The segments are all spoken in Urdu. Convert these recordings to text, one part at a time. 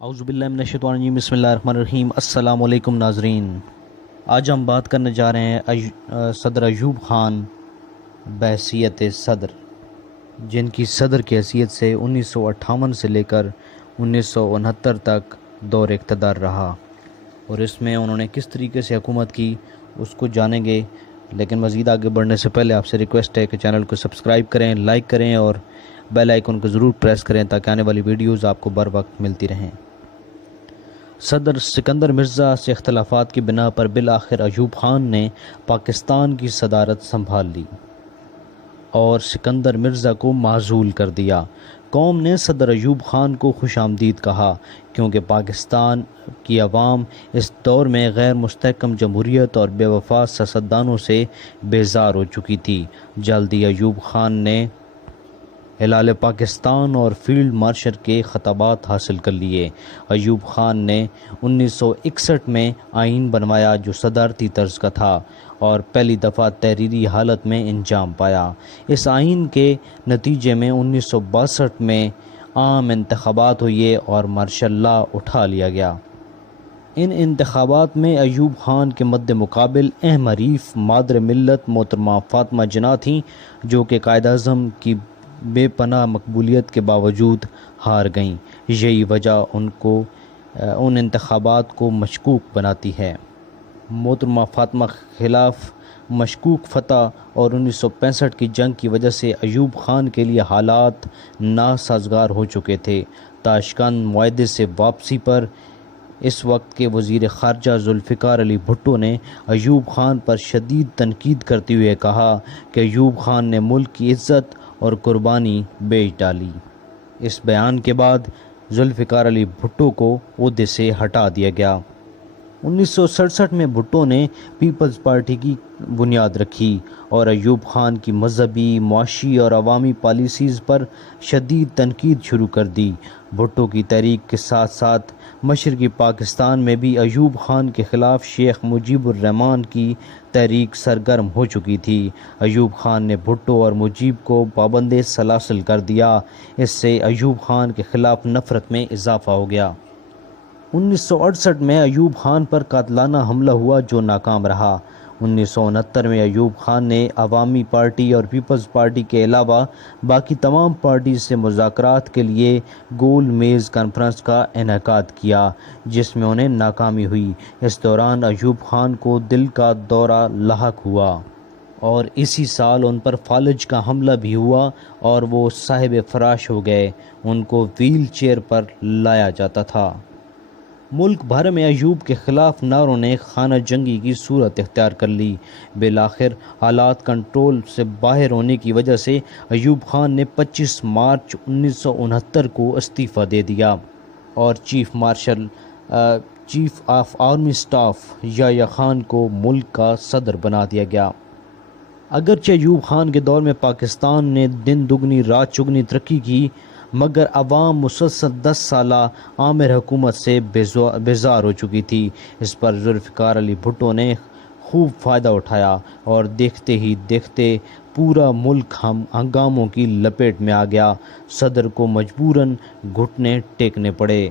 اعوذ باللہ من الشیطان الرجیم، بسم اللہ الرحمن الرحیم۔ السلام علیکم ناظرین، آج ہم بات کرنے جا رہے ہیں صدر ایوب خان بحیثیت صدر، جن کی صدر کی حیثیت سے 1958 سے لے کر 1969 تک دور اقتدار رہا، اور اس میں انہوں نے کس طریقے سے حکومت کی اس کو جانیں گے۔ لیکن مزید آگے بڑھنے سے پہلے آپ سے ریکویسٹ ہے کہ چینل کو سبسکرائب کریں، لائک کریں اور بیل آئیکن کو ضرور پریس کریں تاکہ آنے والی ویڈیوز آپ کو بر وقت ملتی رہیں۔ صدر سکندر مرزا سے اختلافات کی بنا پر بالآخر ایوب خان نے پاکستان کی صدارت سنبھال لی اور سکندر مرزا کو معزول کر دیا۔ قوم نے صدر ایوب خان کو خوش آمدید کہا، کیونکہ پاکستان کی عوام اس دور میں غیر مستحکم جمہوریت اور بے وفا سیاستدانوں سے بیزار ہو چکی تھی۔ جلد ہی ایوب خان نے ہلال پاکستان اور فیلڈ مارشل کے خطابات حاصل کر لیے۔ ایوب خان نے 1961 میں آئین بنوایا جو صدارتی طرز کا تھا اور پہلی دفعہ تحریری حالت میں انجام پایا۔ اس آئین کے نتیجے میں 1962 میں عام انتخابات ہوئے اور مارشل لا اٹھا لیا گیا۔ ان انتخابات میں ایوب خان کے مد مقابل اہم حریف مادر ملت محترمہ فاطمہ جناح تھیں، جو کہ قائد اعظم کی بے پناہ مقبولیت کے باوجود ہار گئیں۔ یہی وجہ ان انتخابات کو مشکوک بناتی ہے۔ محترمہ فاطمہ خلاف مشکوک فتح اور 1965 کی جنگ کی وجہ سے ایوب خان کے لیے حالات ناسازگار ہو چکے تھے۔ تاشکند معاہدے سے واپسی پر اس وقت کے وزیر خارجہ ذوالفقار علی بھٹو نے ایوب خان پر شدید تنقید کرتے ہوئے کہا کہ ایوب خان نے ملک کی عزت اور قربانی بیچ ڈالی۔ اس بیان کے بعد ذوالفقار علی بھٹو کو عہدے سے ہٹا دیا گیا۔ 1967 میں بھٹو نے پیپلز پارٹی کی بنیاد رکھی اور ایوب خان کی مذہبی، معاشی اور عوامی پالیسیز پر شدید تنقید شروع کر دی۔ بھٹو کی تحریک کے ساتھ ساتھ مشرقی پاکستان میں بھی ایوب خان کے خلاف شیخ مجیب الرحمن کی تحریک سرگرم ہو چکی تھی۔ ایوب خان نے بھٹو اور مجیب کو پابند سلاسل کر دیا۔ اس سے ایوب خان کے خلاف نفرت میں اضافہ ہو گیا۔ 1968 میں ایوب خان پر قاتلانہ حملہ ہوا جو ناکام رہا۔ 1969 میں ایوب خان نے عوامی پارٹی اور پیپلز پارٹی کے علاوہ باقی تمام پارٹیز سے مذاکرات کے لیے گول میز کانفرنس کا انعقاد کیا، جس میں انہیں ناکامی ہوئی۔ اس دوران ایوب خان کو دل کا دورہ لاحق ہوا اور اسی سال ان پر فالج کا حملہ بھی ہوا اور وہ صاحب فراش ہو گئے۔ ان کو ویل چیئر پر لایا جاتا تھا۔ ملک بھر میں ایوب کے خلاف نعروں نے خانہ جنگی کی صورت اختیار کر لی۔ بالآخر حالات کنٹرول سے باہر ہونے کی وجہ سے ایوب خان نے 25 مارچ 1969 کو استعفیٰ دے دیا اور chief of army staff Yahya Khan کو ملک کا صدر بنا دیا گیا۔ اگرچہ ایوب خان کے دور میں پاکستان نے دن دگنی رات چگنی ترقی کی، مگر عوام مسلسل 10 سالہ آمر حکومت سے بیزار ہو چکی تھی۔ اس پر ذوالفقار علی بھٹو نے خوب فائدہ اٹھایا اور دیکھتے ہی دیکھتے پورا ملک ہنگاموں کی لپیٹ میں آ گیا۔ صدر کو مجبوراً گھٹنے ٹیکنے پڑے۔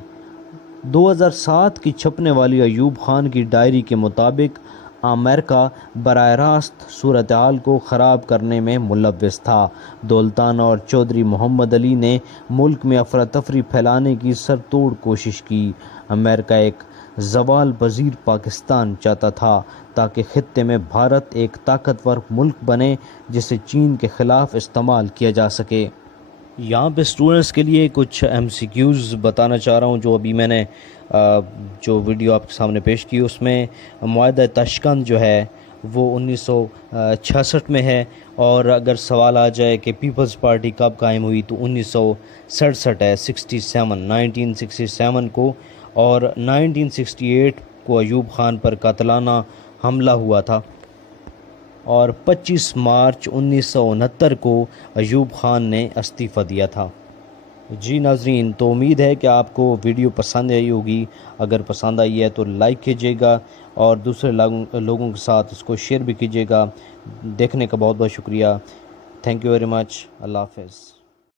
2007 کی چھپنے والی ایوب خان کی ڈائری کے مطابق امریکہ براہ راست صورتحال کو خراب کرنے میں ملوث تھا۔ دولتانہ اور چودھری محمد علی نے ملک میں افراتفری پھیلانے کی سرتوڑ کوشش کی۔ امریکہ ایک زوال پذیر پاکستان چاہتا تھا تاکہ خطے میں بھارت ایک طاقتور ملک بنے جسے چین کے خلاف استعمال کیا جا سکے۔ یہاں پہ اسٹوڈنٹس کے لیے کچھ MCQs بتانا چاہ رہا ہوں جو ابھی میں نے جو ویڈیو آپ کے سامنے پیش کی، اس میں معاہدہ تاشکند جو ہے وہ 1966 میں ہے، اور اگر سوال آ جائے کہ پیپلز پارٹی کب قائم ہوئی تو 1967 ہے، 1967 کو، اور 1968 کو ایوب خان پر قاتلانہ حملہ ہوا تھا اور 25 مارچ 1969 کو ایوب خان نے استعفیٰ دیا تھا۔ جی ناظرین، تو امید ہے کہ آپ کو ویڈیو پسند آئی ہوگی۔ اگر پسند آئی ہے تو لائک کیجیے گا اور دوسرے لوگوں کے ساتھ اس کو شیئر بھی کیجیے گا۔ دیکھنے کا بہت بہت شکریہ۔ Thank you very much. اللہ حافظ۔